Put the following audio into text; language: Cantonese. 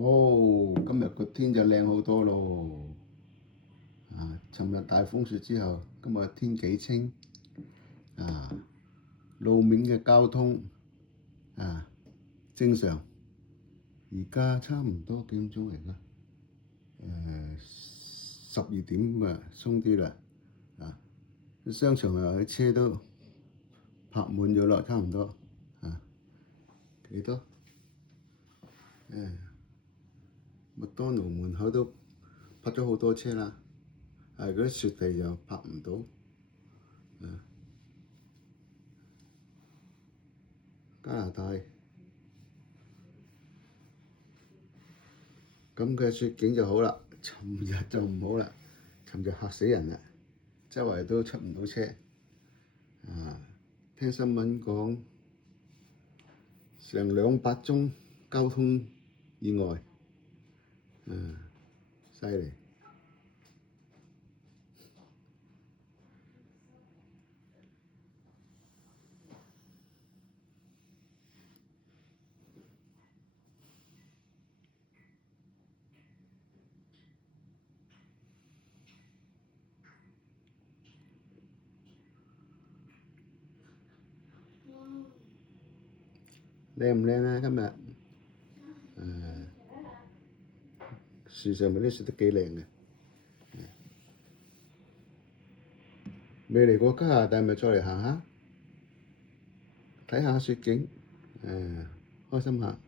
哦，今日個天就靚好多咯。尋日大風雪之後，今日天幾清。路面嘅交通正常。而家差唔多幾點鐘嚟㗎？12點啊，鬆啲啦。商場啲車都泊滿咗啦，差唔多。幾多？麥當勞門口都泊咗好多車啦，嗰啲雪地又泊唔到。加拿大咁嘅雪景就好啦，尋日就唔好啦，尋日嚇死人啦，周圍都出唔到車。聽新聞講成200宗交通意外，犀利。靚唔靚啊？今日樹上面啲雪都幾靚嘅。未嚟過加拿大咪再嚟行下，睇下雪景，開心下。